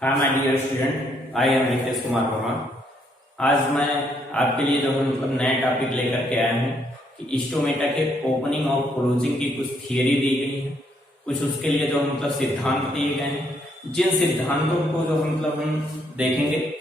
हाँ my dear student, I am Ritesh Kumar Verma. आज मैं आपके लिए जो है मतलब नया टॉपिक लेकर के आया हूँ कि स्टोमेटा के ओपनिंग और क्लोजिंग की कुछ थियरी दी गई है, कुछ उसके लिए जो मतलब सिद्धांत दिए गए हैं। जिन सिद्धांतों को जो मतलब हम देखेंगे,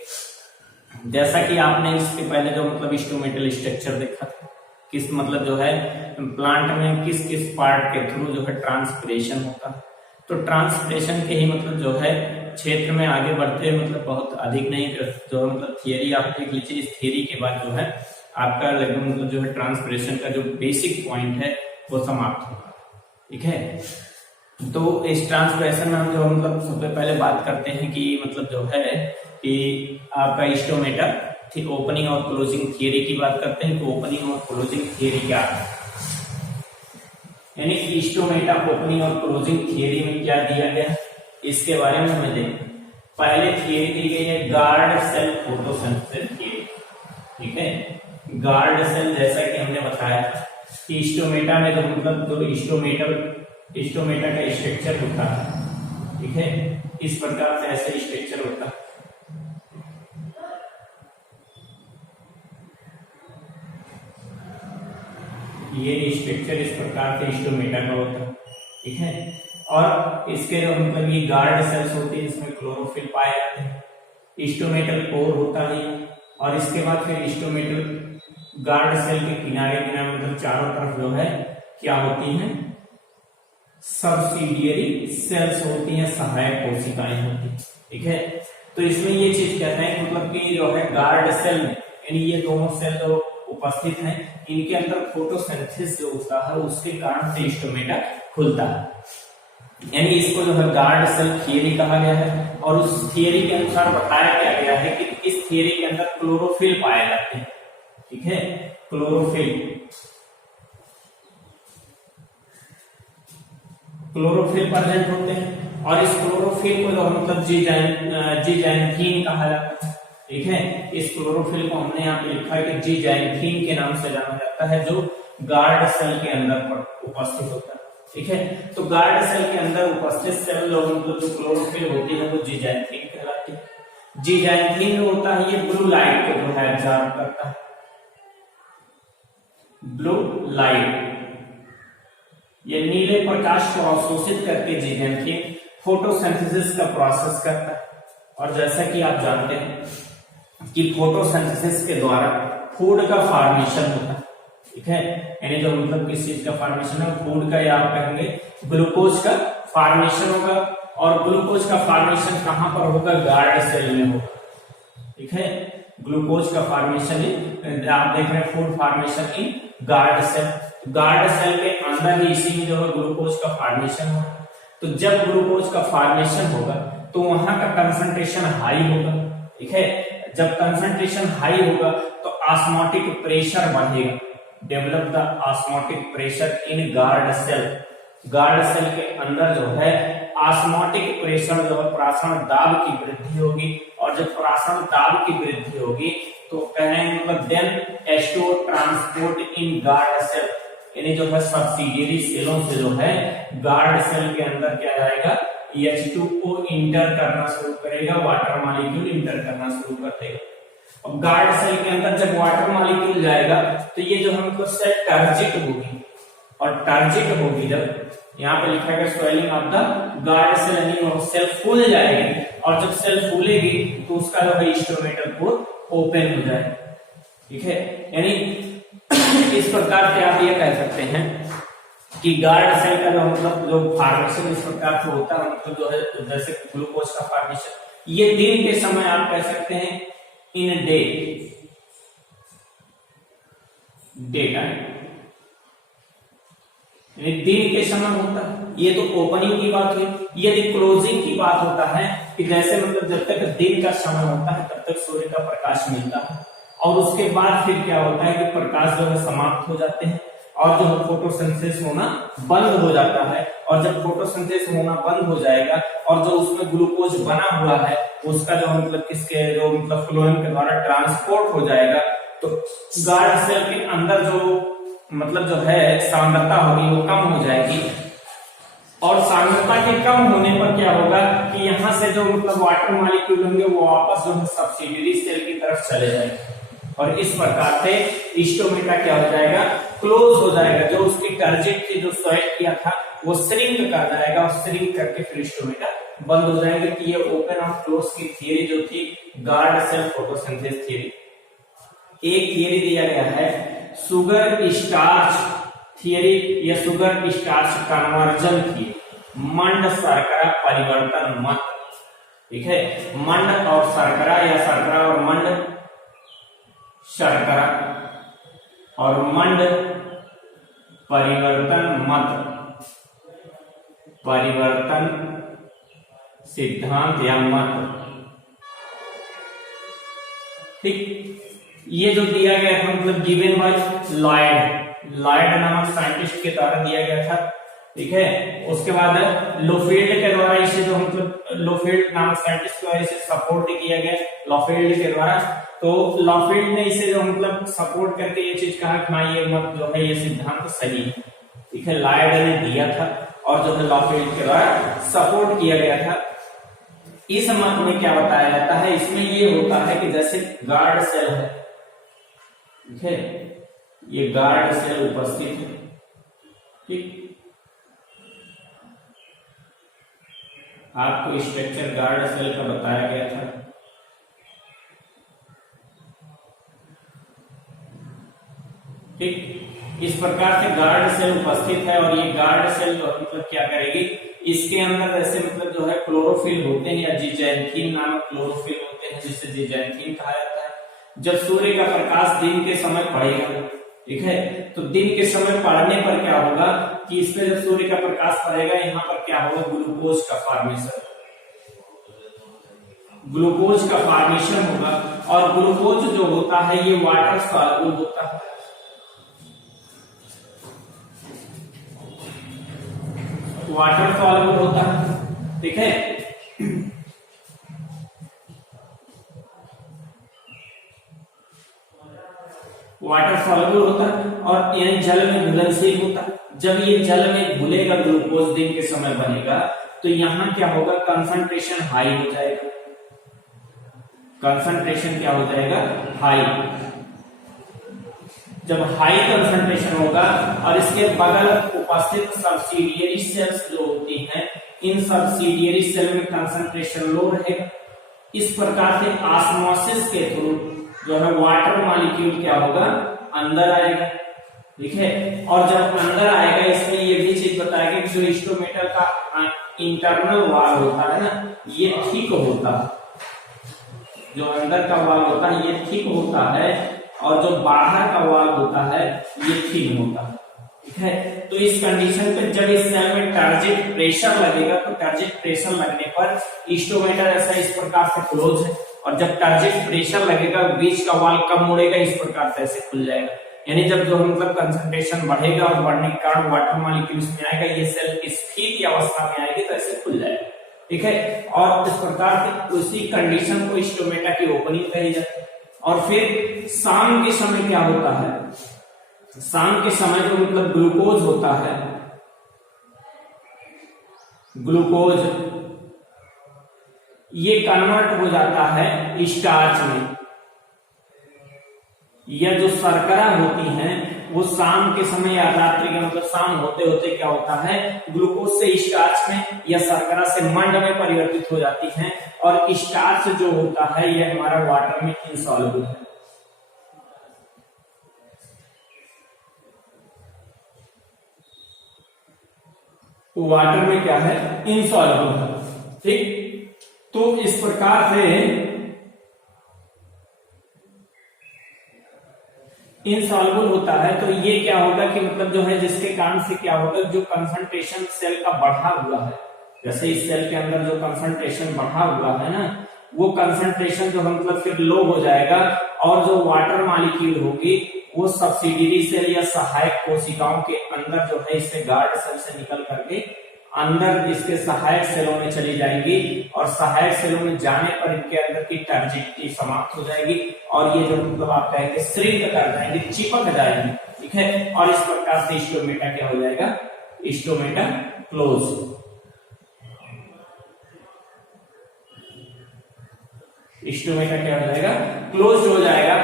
जैसा कि आपने इसके पहले जो मतलब स्टोमेटल स्ट्रक्चर देखा था, किस मतलब जो है प्लांट में किस किस पार्ट के थ्रू जो है ट्रांसपिरेशन होता है। तो ट्रांसपिरेशन के ही मतलब जो है क्षेत्र में आगे बढ़ते मतलब बहुत अधिक नहीं, जो मतलब थियरी आप देख लीजिए। इस थियरी के बाद जो है आपका लगभग मतलब जो है ट्रांसपिरेशन का जो बेसिक पॉइंट है वो समाप्त होगा। ठीक है, तो इस ट्रांसपिरेशन में हम जो मतलब सबसे पहले बात करते हैं कि मतलब जो है कि आपका स्टोमेटा थी ओपनिंग और क्लोजिंग थियरी की बात करते हैं। तो ओपनिंग और क्लोजिंग थियरी क्या है, यानी स्टोमेटा ओपनिंग और क्लोजिंग थियरी में क्या दिया गया, इसके बारे में हमें देखते हैं। पहले थियरी दी गई है गार्ड सेल फोटोसिंथेसिस थियरी। ठीक है, गार्ड सेल जैसा कि हमने बताया कि स्टोमेटा में जो मतलब जो स्टोमेटा का स्ट्रक्चर होता है, ठीक है, इस प्रकार से ऐसे स्ट्रक्चर होता है। ये स्ट्रक्चर इस प्रकार से स्टोमेटा का होता है। ठीक है, और इसके जो मतलब ये गार्ड सेल्स होती है, इसमें क्लोरोफिल पाए जाते हैं। स्टोमेटल कोर होता है, और इसके बाद फिर स्टोमेटल गार्ड सेल के किनारे किनारे मतलब चारों तरफ जो है क्या होती हैं, सब्सिडियरी सेल्स होती हैं, सहायक कोशिकाएं होती हैं। ठीक है, तो इसमें ये चीज कहते हैं मतलब कि जो है गार्ड सेल में, यानी ये दोनों सेल जो उपस्थित हैं, इनके अंदर फोटोसिंथेसिस जो होता है उसके कारण से स्टोमेटा खुलता है। यानी इसको जो है गार्ड सेल थियरी कहा गया है। और उस थियरी के अनुसार बताया गया है कि इस थियरी के अंदर क्लोरोफिल पाए जाते हैं। ठीक है, क्लोरोफिल प्रेजेंट होते हैं, और इस क्लोरोफिल को जो मतलब जीजैंथीन कहा जाता है। ठीक है, इस क्लोरोफिल को हमने यहाँ पे लिखा है कि जीजैंथीन के नाम से जाना जाता है, जो गार्ड सेल के अंदर उपस्थित होता है। ठीक है, तो गार्ड सेल के अंदर उपस्थित सेल मतलब जो क्लोरोफिल होती है वो जीजैंथीन कहलाती है। जीजैंथीन जो होता है ये ब्लू लाइट को जो है एब्जॉर्ब करता है। ब्लू लाइट, ये नीले प्रकाश को अवशोषित करके जीजैंथीन फोटोसिंथेसिस का प्रोसेस करता है। और जैसा कि आप जानते हैं कि फोटोसिंथेसिस के द्वारा फूड का फॉर्मेशन होता है। ठीक है, यानी जो मतलब किस चीज का फॉर्मेशन है, फूड का, या आप कहेंगे ग्लूकोज का फॉर्मेशन होगा। और ग्लूकोज का फॉर्मेशन कहां पर होगा, गार्ड सेल में होगा। ठीक है, ग्लूकोज का फॉर्मेशन आप देख रहे हैं food formation in guard cell. Guard cell के अंदर ही इसी में जो है ग्लूकोज का फॉर्मेशन होगा। तो जब ग्लूकोज का फॉर्मेशन होगा तो वहां का कंसंट्रेशन हाई होगा। ठीक है, जब कंसंट्रेशन हाई होगा तो ऑस्मोटिक प्रेशर बढ़ेगा। Develop the osmotic pressure in guard cell. Guard cell के अंदर जो है ऑस्मोटिक प्रेशर जो है प्राशन दाब की वृद्धि होगी। और जब प्राशन दाब की वृद्धि होगी तो कहें मतलब देन एस्टोर ट्रांसपोर्ट इन गार्ड सेल, यानी जो है सब्सिडियरी सेलों से जो है गार्ड सेल के अंदर क्या जाएगा, H2O इंटर करना शुरू करेगा, वाटर मॉलिक्यूल इंटर करना शुरू कर देगा। अब गार्ड सेल के अंदर जब वाटर मॉलिक्यूल जाएगा तो ये जो है मतलब सेल टर्जिट होगी। और टर्जिट होगी जब, यहाँ पे लिखा है swelling of the guard cell, यानी सेल फूल जाएगी। और जब सेल फूलेगी तो उसका जो है स्टोमेटल पोर ओपन हो जाएगा। ठीक है, यानी इस प्रकार से आप ये कह सकते हैं कि गार्ड सेल का जो मतलब जो फॉर्मेशन इस प्रकार से होता है, मतलब जो है जैसे ग्लूकोज का फॉर्मेशन, ये दिन के समय आप कह सकते हैं इन डे टाइम, यानी दिन के समय होता है। ये तो ओपनिंग की बात हुई। यदि क्लोजिंग की बात होता है कि जैसे मतलब जब तक दिन का समय होता है तब तक सूर्य का प्रकाश मिलता है, और उसके बाद फिर क्या होता है कि प्रकाश जो है समाप्त हो जाते हैं और जो फोटोसिंथेसिस होना बंद हो जाता है। और जब फोटोसिंथेसिस होना बंद हो जाएगा और जो उसमें ग्लूकोज बना हुआ है उसका जो मतलब किसके जो मतलब फ्लोएम के द्वारा ट्रांसपोर्ट हो जाएगा, तो गार्ड सेल के अंदर जो मतलब जो है सांद्रता होगी वो कम हो जाएगी। और सांद्रता के कम होने पर क्या होगा कि यहाँ से जो मतलब वाटर मॉलिक्यूल होंगे वो वापस जो है सब्सिडियरी सेल की तरफ चले जाएंगे और इस प्रकार से स्टोमेटा क्या हो जाएगा, क्लोज हो जाएगा। जो उसकी टारगेट की जो स्वेट किया था वो श्रिंक कर जाएगा और श्रिंक करके फिर स्टोमेटा बंद हो जाएंगे। कि ये ओपन और क्लोज की थियरी जो थी गार्ड सेल फोटोसिंथेसिस थियरी। एक थियरी दिया गया है सुगर स्टार्च थियरी या सुगर स्टार्च कन्वर्जन थियरी, मंड शर्करा परिवर्तन मत। ठीक है, मंड और शर्करा या शर्करा और मंड, शर्करा और मंड परिवर्तन मत, परिवर्तन सिद्धांत या मत। ठीक, ये जो दिया गया था मतलब गिवन बाय लॉयड नामक साइंटिस्ट के द्वारा दिया गया था। ठीक है, उसके बाद लोफील्ड के द्वारा इसे जो मतलब लोफील्ड नामक साइंटिस्ट के द्वारा इसे सपोर्ट किया गया लोफील्ड के द्वारा। तो लोफील्ड ने इसे जो मतलब सपोर्ट करके ये चीज कहा कि हाँ ये मत जो है ये सिद्धांत सही है। ठीक है, लॉयड ने दिया था और जो है लोफील्ड के द्वारा सपोर्ट किया गया था। इस मत में क्या बताया जाता है, इसमें ये होता है कि जैसे गार्ड सेल है, ठीक है, ये गार्ड सेल उपस्थित है। ठीक, आपको स्ट्रक्चर गार्ड सेल का बताया गया था। ठीक, इस प्रकार से गार्ड सेल उपस्थित है और ये गार्ड सेल मतलब क्या करेगी, इसके अंदर जैसे मतलब जो है क्लोरोफिल होते हैं या जिजैंथीन नामक क्लोरोफिल होते हैं जिसे जिजैंथीन कहा जाता है। जब सूर्य का प्रकाश दिन के समय पड़ेगा, ठीक है, तो दिन के समय पड़ने पर क्या होगा कि इसमें जब सूर्य का प्रकाश पड़ेगा यहाँ पर क्या होगा, ग्लूकोज का फॉर्मेशन, ग्लूकोज का फॉर्मेशन होगा। और ग्लूकोज जो होता है ये वाटर सॉल्युबल होता है, वाटर सॉल्युबल होता है। ठीक है, वाटर सॉल्युबल होता है और यानी जल में घुलनशील होता है। जब ये जल में घुलेगा ग्लूकोज दिन के समय बनेगा तो यहाँ क्या होगा, कंसंट्रेशन हाई हो जाएगा। कंसंट्रेशन क्या हो जाएगा, हाई। जब हाई कंसंट्रेशन होगा और इसके बगल उपस्थित सब्सिडियरी सेल्स जो होती हैं, इन सब्सिडियरी सेल में कंसंट्रेशन लो रहेगा। इस प्रकार से ऑस्मोसिस के थ्रू जो है वाटर मॉलिक्यूल क्या होगा, अंदर आएगा। ठीक है, और जब अंदर आएगा इसमें ये भी चीज बताएगा कि जो स्टोमेटा का इंटरनल वॉल होता है ना, ये ठीक होता है। जो अंदर का वॉल होता है ये ठीक होता है और जो बाहर का वॉल होता है ये ठीक होता है। ठीक है, तो इस कंडीशन पे जब इस सेल में टारगेट प्रेशर लगेगा तो टारगेट प्रेशर लगने पर स्टोमेटा जैसा इस प्रकार से क्लोज है, और जब टारगेट प्रेशर लगेगा बीच का वॉल कम मुड़ेगा, इस प्रकार से ऐसे खुल जाएगा। यानी जब जो मतलब कंसंट्रेशन बढ़ेगा और बढ़ने के कारण वाटर मॉलिक्यूल्स में आएगा, ये सेल स्थिर की अवस्था में आएगी तो ऐसे खुल जाएगा। ठीक है, और इस प्रकार से उसी कंडीशन को स्टोमेटा की ओपनिंग कही जाती है। और फिर शाम के समय क्या होता है, शाम के समय जो मतलब ग्लूकोज होता है, ग्लूकोज ये कन्वर्ट हो जाता है स्टार्च में। यह जो शर्करा होती हैं वो शाम के समय या रात्रि के मतलब शाम होते होते क्या होता है, ग्लूकोज से स्टार्च में या शर्करा से मंड में परिवर्तित हो जाती हैं। और स्टार्च जो होता है यह हमारा वाटर में इनसॉल्युबल है। तो वाटर में क्या है, इनसॉल्युबल है। ठीक, तो इस प्रकार से इनसॉल्युबल होता है। तो ये क्या होगा कि मतलब जो है जिसके कारण से क्या होगा, जो कंसंट्रेशन सेल का बढ़ा हुआ है, जैसे इस सेल के अंदर जो कंसंट्रेशन बढ़ा हुआ है ना, वो कंसंट्रेशन जो मतलब फिर लो हो जाएगा और जो वाटर मॉलिक्यूल होगी वो सब्सिडियरी सेल या सहायक कोशिकाओं के अंदर जो है इससे गार्ड सेल से निकल करके अंदर इसके सहायक सेलों में चली जाएंगी और सहायक सेलों में जाने पर इनके अंदर की टर्जिडिटी समाप्त हो जाएगी और ये जो मतलब आप कहेंगे श्रिंक कर जाएंगे, चिपक जाएंगे। ठीक है, और इस प्रकार से स्टोमेटा क्या हो जाएगा, स्टोमेटा क्लोज। स्टोमेटा क्या हो जाएगा, क्लोज हो जाएगा।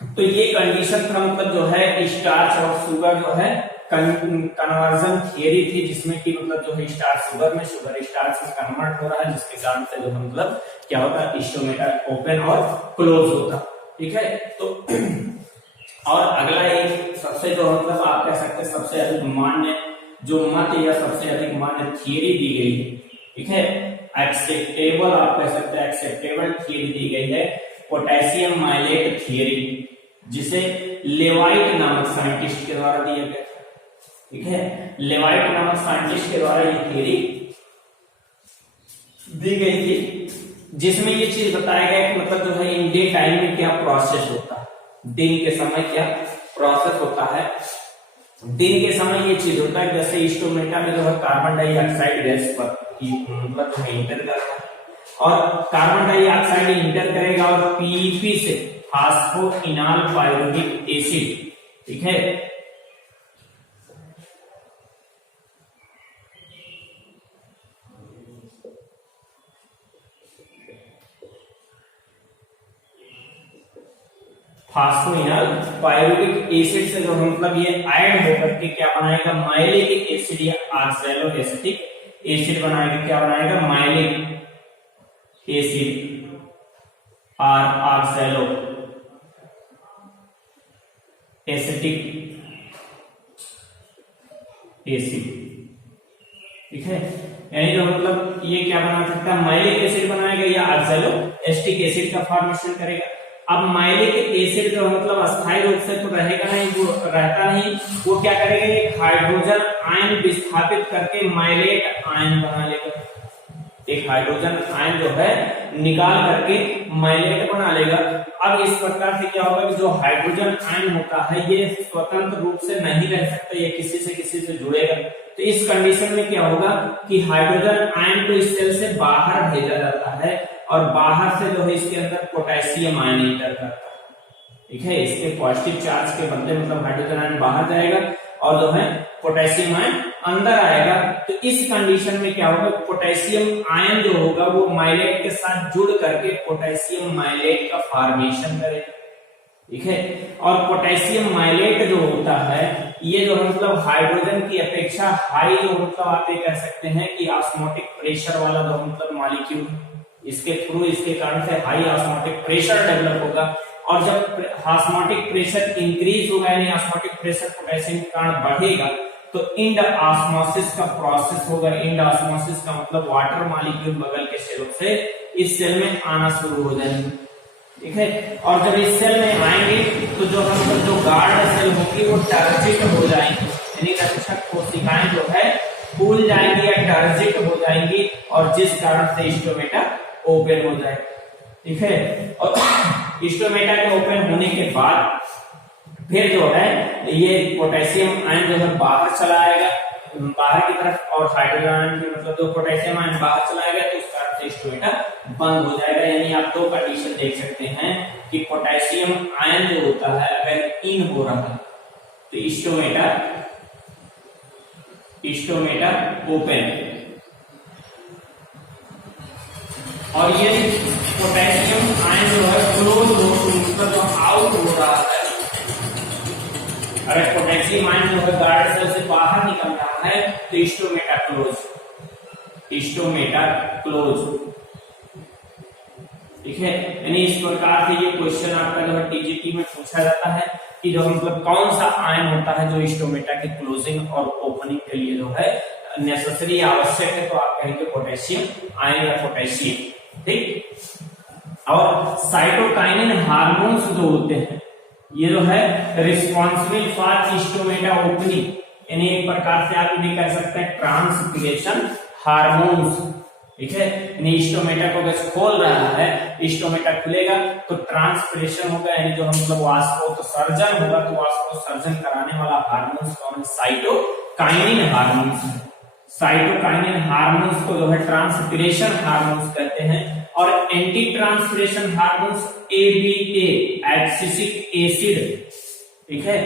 तो ये कंडीशन का मतलब जो है स्टार्च और शुगर जो है कन्वर्जन थियरी थी, जिसमें कि मतलब जो है स्टार्च शुगर में, शुगर स्टार्च में कन्वर्ट हो रहा है, जिसके कारण से जो मतलब क्या होता है, स्टोमेटा ओपन और क्लोज होता। ठीक है, तो और अगला एक सबसे जो मतलब आप कह सकते हैं सबसे अधिक मान्य जो मत या सबसे अधिक मान्य थियरी दी गई है, ठीक है, एक्सेप्टेबल आप कह सकते हैं एक्सेप्टेबल थियरी दी गई है पोटेशियम माइलेट थियरी, जिसे लेवाइट नामक साइंटिस्ट के द्वारा दिया गया था। ठीक है, लेवाइट नामक साइंटिस्ट के द्वारा ये थियरी दी गई थी, जिसमें ये चीज बताया गया कि मतलब जो है इन डे टाइम में क्या प्रोसेस होता है, दिन के समय क्या प्रोसेस होता है। दिन के समय ये चीज होता है जैसे स्टोमेटा में जो है कार्बन डाइऑक्साइड गैस पर मतलब जो है इंटर करता है, और कार्बन डाइऑक्साइड इंटर करेगा और पीईपी से फास्फोइनाल पायरुविक एसिड, ठीक है, फास्फोइनाल पायरुविक एसिड से जो मतलब ये ऐड होकर के क्या बनाएगा, माइलिक एसिड या ऑक्सैलो एसिटिक एसिड बनाएगा। क्या बनाएगा, माइलिक एसिड और ऑक्सैलो एसिटिक एसिड। ठीक है, यानी जो मतलब ये क्या बना सकता है, माइलिक एसिड बनाएगा या ऑक्सैलो एसिटिक एसिड का फॉर्मेशन करेगा। अब माइलिक एसिड जो मतलब अस्थायी रूप से तो रहेगा नहीं, वो रहता नहीं, वो क्या करेगा, एक हाइड्रोजन आयन विस्थापित करके माइलेट आयन बना लेगा। एक हाइड्रोजन आयन जो है निकाल करके माइलेट बना लेगा। अब इस प्रकार से क्या होगा कि जो हाइड्रोजन आयन होता है ये स्वतंत्र रूप से नहीं रह सकता, ये किसी से जुड़ेगा। तो इस कंडीशन में क्या होगा कि हाइड्रोजन आयन को इस सेल से बाहर भेजा जाता है और बाहर से जो है इसके अंदर पोटेशियम आयन इंटर करता है। ठीक है, इसके पॉजिटिव चार्ज के बदले मतलब हाइड्रोजन आयन बाहर जाएगा और जो है पोटेशियम आयन अंदर आएगा। तो इस कंडीशन में क्या होगा, पोटेशियम आयन जो होगा वो माइलेट के साथ जुड़ करके पोटेशियम माइलेट का फॉर्मेशन करेगा। ठीक है, और पोटेशियम माइलेट जो होता है ये जो मतलब हाइड्रोजन की अपेक्षा हाई जो मतलब आप ये कह सकते हैं कि ऑस्मोटिक प्रेशर वाला जो मतलब मॉलिक्यूल, इसके थ्रू इसके कारण से हाई ऑस्मोटिक प्रेशर डेवलप होगा। और जब ऑस्मोटिक प्रेशर इंक्रीज होगा यानी ऑस्मोटिक प्रेशर पोटेशियम के कारण बढ़ेगा तो इंड ऑस्मोसिस का प्रोसेस होगा। इंड ऑस्मोसिस का मतलब वाटर मॉलिक्यूल बगल के सेलों से इस सेल में आना शुरू हो जाएंगे। ठीक है, और जब इस सेल में आएंगे तो जो मतलब जो गार्ड सेल होगी वो टर्जिट हो जाएंगी, यानी रक्षक कोशिकाएं जो है फूल जाएंगी या टर्जिट हो जाएंगी, और जिस कारण से स्टोमेटा ओपन हो जाएगा। ठीक है, और स्टोमेटा के ओपन होने के बाद फिर जो है ये पोटेशियम आयन जो है बाहर चला आएगा बाहर की तरफ, और हाइड्रोजन आयन मतलब जो पोटेशियम आयन बाहर चला आएगा तो उस कारण से स्टोमेटा बंद हो जाएगा। यानी आप दो कंडीशन देख सकते हैं कि पोटेशियम आयन जो होता है अगर इन हो रहा है तो स्टोमेटा ओपन, और ये पोटेशियम आयन जो है क्लोज मतलब जो आउट हो रहा है। अगर पोटेशियम आयन जो है गार्ड सेल से बाहर निकल रहा है तो स्टोमेटा क्लोज। ठीक है, यानी इस प्रकार से ये क्वेश्चन आपका जो है टीजीटी में पूछा जाता है कि जो मतलब कौन सा आयन होता है जो स्टोमेटा की क्लोजिंग और ओपनिंग के लिए जो है नेसेसरी आवश्यक है, तो आप कहेंगे पोटेशियम आयन या पोटेशियम। ठीक, और साइटोकाइनिन हार्मोन्स जो होते हैं ये जो है रिस्पॉन्सिबल फॉर स्टोमेटा ओपनिंग, यानी एक प्रकार से आप इन्हें कह सकते हैं ट्रांसपिरेशन हार्मोन्स। ठीक है, यानी स्टोमेटा को बस खोल रहा है, स्टोमेटा खुलेगा तो ट्रांसपिरेशन होगा, यानी जो मतलब वाष्पोत्सर्जन होगा, तो वाष्पोत्सर्जन कराने वाला हार्मोन्स कौन है, साइटोकाइनिन हार्मोन्स। साइटोकाइनिन हार्मोन्स को जो है ट्रांसपिरेशन हार्मोन्स कहते हैं, और anti transpiration hormones ABA abscisic acid. ठीक है,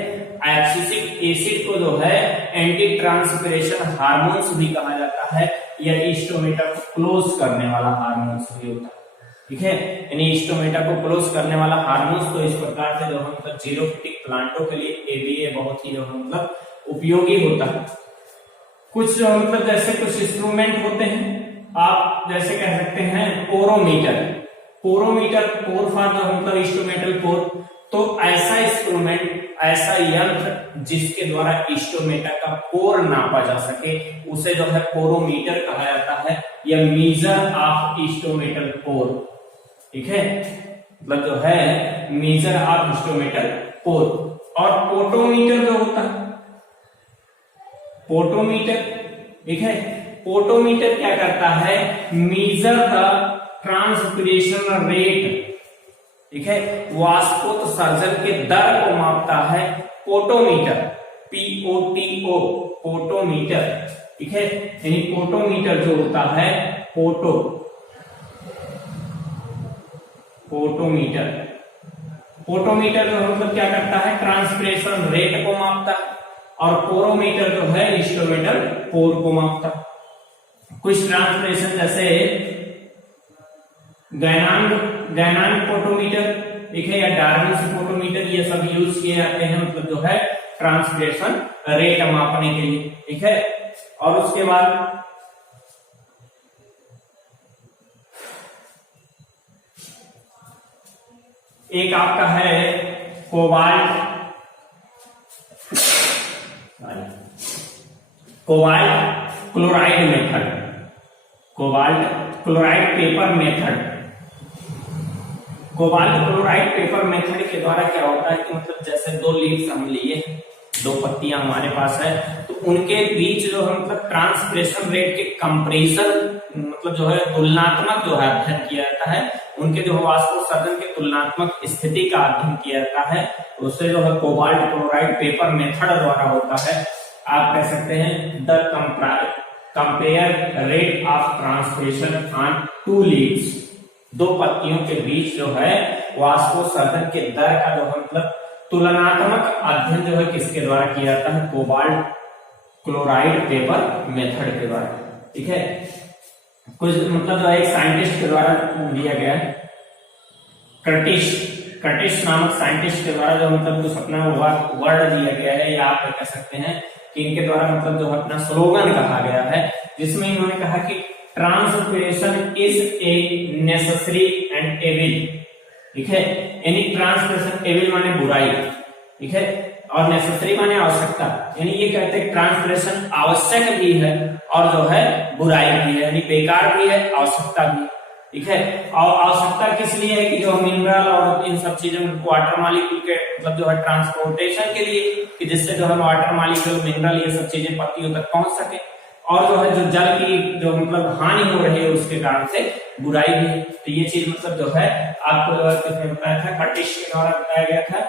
एब्सिसिक एसिड को जो है एंटी ट्रांसपिरेशन हार्मोन्स भी कहा जाता है, या स्टोमेटा को क्लोज करने वाला हार्मोन्स भी होता है। ठीक है, यानी स्टोमेटा को क्लोज करने वाला हार्मोन्स। तो इस प्रकार से जो है मतलब जीरोफिटिक प्लांटों के लिए एबीए बहुत ही जो है मतलब उपयोगी होता है। कुछ जो मतलब जैसे कुछ इंस्ट्रूमेंट होते हैं, आप जैसे कह सकते हैं पोरोमीटर, पोरोमीटर पोर फॉर जो मतलब इंस्ट्रूमेंटल पोर। तो ऐसा इंस्ट्रूमेंट, ऐसा यंत्र जिसके द्वारा इंस्ट्रूमेटा का पोर नापा जा सके उसे जो है पोरोमीटर कहा जाता है, या मीजर ऑफ इंस्ट्रूमेंटल पोर। ठीक है, मतलब जो है मीजर ऑफ इंस्ट्रूमेंटल पोर। और पोटोमीटर जो होता है, पोटोमीटर, ठीक है, पोटोमीटर क्या करता है, मीजर द ट्रांसपिरेशन रेट, ठीक है, वाष्पोत्सर्जन के दर को मापता है पोटोमीटर, POTO, पोटोमीटर। ठीक है, यानी पोटोमीटर जो होता है पोटोमीटर, पोटोमीटर जो मतलब क्या करता है, ट्रांसपिरेशन रेट को मापता है, और पोरोमीटर जो है इंस्ट्रूमेंटल पोर को मापता है। कुछ ट्रांसपिरेशन जैसे गैनांग पोटोमीटर, ठीक है, या डार्विन पोटोमीटर, ये सब यूज किए जाते हैं मतलब जो है ट्रांसपिरेशन रेट मापने के लिए। ठीक है, और उसके बाद एक आपका है cobalt chloride method, cobalt chloride paper method. Cobalt chloride paper method के द्वारा क्या होता है कि मतलब जैसे दो लीव्स हम लिए, दो पत्तियां हमारे पास है, तो उनके बीच जो है मतलब ट्रांसपिरेशन रेट के कंपैरिजन मतलब जो है तुलनात्मक जो है अध्ययन किया जाता है, उनके जो वाष्पोत्सर्जन के तुलनात्मक स्थिति का अध्ययन किया जाता है, उससे जो है कोबाल्ट क्लोराइड पेपर मेथड द्वारा होता है। आप कह सकते हैं the compare rate of transpiration on two leaves, दो पत्तियों के बीच जो है वाष्पोत्सर्जन के दर का जो है मतलब तुलनात्मक अध्ययन जो है किसके द्वारा किया जाता है, कोबाल्ट क्लोराइड पेपर मेथड के द्वारा। ठीक है, कुछ मतलब जो एक साइंटिस्ट के द्वारा दिया गया है, कर्टिस नामक साइंटिस्ट के द्वारा जो मतलब कुछ अपना वर्ड दिया गया है, या आप कह सकते हैं कि इनके द्वारा मतलब जो अपना स्लोगन कहा गया है, जिसमें इन्होंने कहा कि transpiration is a necessary and evil. ठीक है, यानी ट्रांसपिरेशन, एविल माने बुराई, ठीक है, और नेसेसरी माने आवश्यकता, यानी ये कहते हैं ट्रांसपिरेशन आवश्यक भी है और जो है बुराई भी है, यानी बेकार भी है, आवश्यकता भी है। ठीक है, और आवश्यकता किस लिए है कि जो मिनरल और इन सब चीजों वाटर मॉलिक्यूल के मतलब जो है ट्रांसपोर्टेशन के लिए, कि जिससे जो है वाटर मॉलिक्यूल, मिनरल, ये सब चीजें पत्तियों तक पहुंच सके, और जो है जो जल की जो मतलब हानि हो रही है उसके कारण से बुराई भी है। तो ये चीज मतलब जो है आपको बताया था, कर्टिस के द्वारा बताया गया था।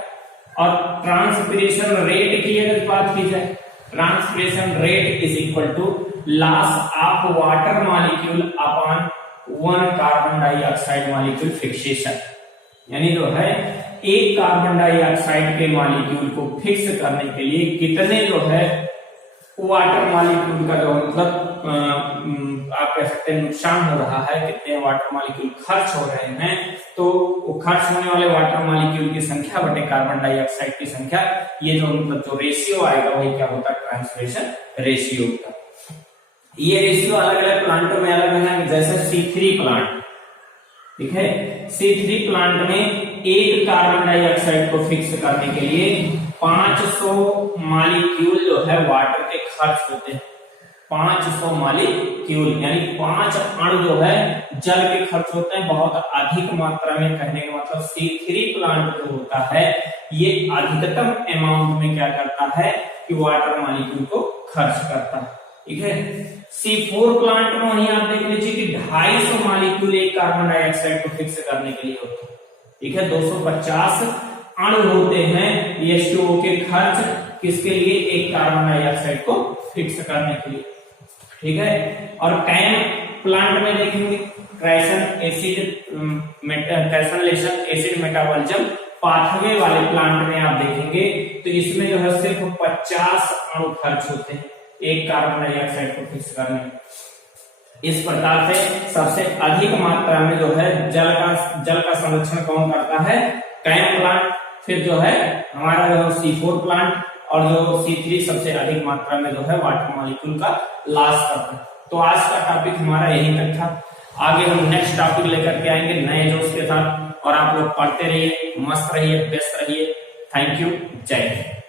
और ट्रांसपिरेशन रेट की अगर बात की जाए, transpiration rate is equal to loss of water molecule upon one carbon dioxide molecule fixation, यानी जो है एक कार्बन डाइऑक्साइड के मॉलिक्यूल को फिक्स करने के लिए कितने जो है वाटर मॉलिक्यूल का जो मतलब आप कह सकते हैं नुकसान हो रहा है, कितने वाटर मॉलिक्यूल खर्च हो रहे हैं, तो वो खर्च होने वाले वाटर मॉलिक्यूल की संख्या बटे कार्बन डाइऑक्साइड की संख्या, ये जो मतलब जो रेशियो आएगा वही क्या होता है, ट्रांसपिरेशन रेशियो होता। ये रेशियो अलग अलग प्लांटों में अलग है, जैसे C3 प्लांट, ठीक है, C3 प्लांट में एक कार्बन डाइऑक्साइड को फिक्स करने के लिए 500 मॉलिक्यूल जो है वाटर के खर्च होते हैं, 500 मॉलिक्यूल यानी 5 अणु जो है जल के खर्च होते हैं, बहुत अधिक मात्रा में। कहने का मतलब C3 प्लांट जो होता है ये अधिकतम अमाउंट में क्या करता है कि वाटर मॉलिक्यूल को खर्च करता है। ठीक है, C4 प्लांट में वहीं आप देख लीजिए कि 250 मॉलिक्यूल एक कार्बन डाइऑक्साइड को फिक्स करने के लिए होते हैं। ठीक है, 250 अणु होते हैं H2O के खर्च किसके लिए, एक कार्बन डाइऑक्साइड को फिक्स करने के लिए। ठीक है, और कैन प्लांट में देखेंगे कैसनलेशन एसिड मेटाबॉलिज्म पाथवे वाले प्लांट में आप देखेंगे तो इसमें जो है सिर्फ 50 अणु खर्च होते हैं एक कार्बन डाइऑक्साइड को फिक्स करने में। इस प्रकार से सबसे अधिक मात्रा में जो है जल का संरक्षण कौन करता है? CAM plant. फिर जो है हमारा जो C4 प्लांट, और जो C3 सबसे अधिक मात्रा में जो है वाटर मॉलिक्यूल का लॉस करता है। तो आज का टॉपिक हमारा यही तक था। आगे हम नेक्स्ट टॉपिक लेकर के आएंगे नए जोश के साथ, और आप लोग पढ़ते रहिए, मस्त रहिए, व्यस्त रहिए। थैंक यू, जय हिंद।